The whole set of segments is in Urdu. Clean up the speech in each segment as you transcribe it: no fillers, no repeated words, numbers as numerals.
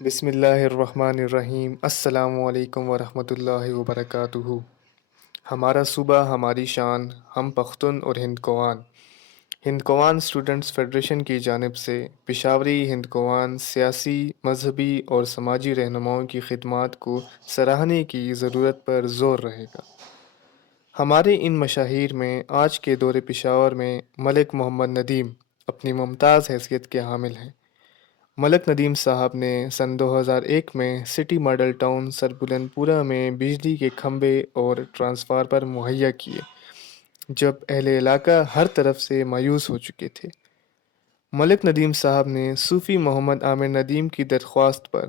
بسم اللہ الرحمن الرحیم، السلام علیکم ورحمۃ اللہ وبرکاتہ۔ ہمارا صوبہ ہماری شان، ہم پختون اور ہندکوان اسٹوڈنٹس فیڈریشن کی جانب سے پشاوری ہندکوان سیاسی، مذہبی اور سماجی رہنماؤں کی خدمات کو سراہنے کی ضرورت پر زور رہے گا۔ ہمارے ان مشاہیر میں آج کے دور پشاور میں ملک محمد ندیم اپنی ممتاز حیثیت کے حامل ہیں۔ ملک ندیم صاحب نے سن 2001 میں سٹی ماڈل ٹاؤن سربلند پورہ میں بجلی کے کھمبے اور ٹرانسفارمر مہیا کیے، جب اہل علاقہ ہر طرف سے مایوس ہو چکے تھے۔ ملک ندیم صاحب نے صوفی محمد عامر ندیم کی درخواست پر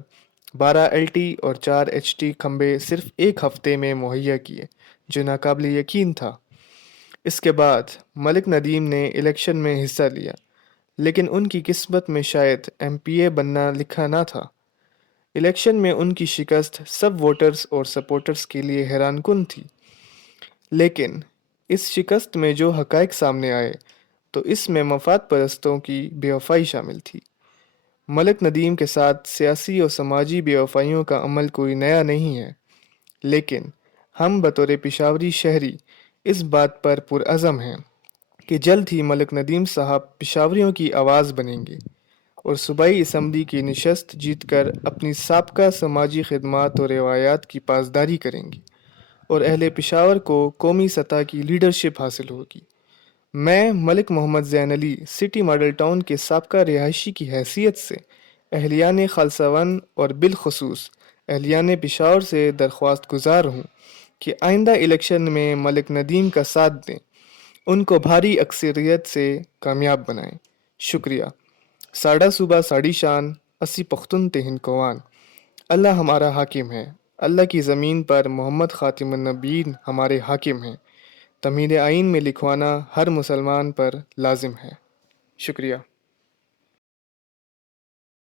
12 LT اور 4 HT کھمبے صرف ایک ہفتے میں مہیا کیے، جو ناقابل یقین تھا۔ اس کے بعد ملک ندیم نے الیکشن میں حصہ لیا، لیکن ان کی قسمت میں شاید MPA بننا لکھا نہ تھا۔ الیکشن میں ان کی شکست سب ووٹرز اور سپورٹرز کے لیے حیران کن تھی، لیکن اس شکست میں جو حقائق سامنے آئے تو اس میں مفاد پرستوں کی بے وفائی شامل تھی۔ ملک ندیم کے ساتھ سیاسی اور سماجی بے وفائیوں کا عمل کوئی نیا نہیں ہے، لیکن ہم بطور پشاوری شہری اس بات پر پرعزم ہیں کہ جلد ہی ملک ندیم صاحب پشاوریوں کی آواز بنیں گے اور صوبائی اسمبلی کی نشست جیت کر اپنی سابقہ سماجی خدمات اور روایات کی پاسداری کریں گے اور اہل پشاور کو قومی سطح کی لیڈرشپ حاصل ہوگی۔ میں ملک محمد زین علی سٹی ماڈل ٹاؤن کے سابقہ رہائشی کی حیثیت سے اہلیان خالصہ ون اور بالخصوص اہلیان پشاور سے درخواست گزار ہوں کہ آئندہ الیکشن میں ملک ندیم کا ساتھ دیں، ان کو بھاری اکثریت سے کامیاب بنائیں۔ شکریہ۔ ساڑا صوبہ ساڑی شان، اسی پختون تے ہندکوان۔ اللہ ہمارا حاکم ہے، اللہ کی زمین پر محمد خاتم النبیین ہمارے حاکم ہیں۔ تمہید آئین میں لکھوانا ہر مسلمان پر لازم ہے۔ شکریہ۔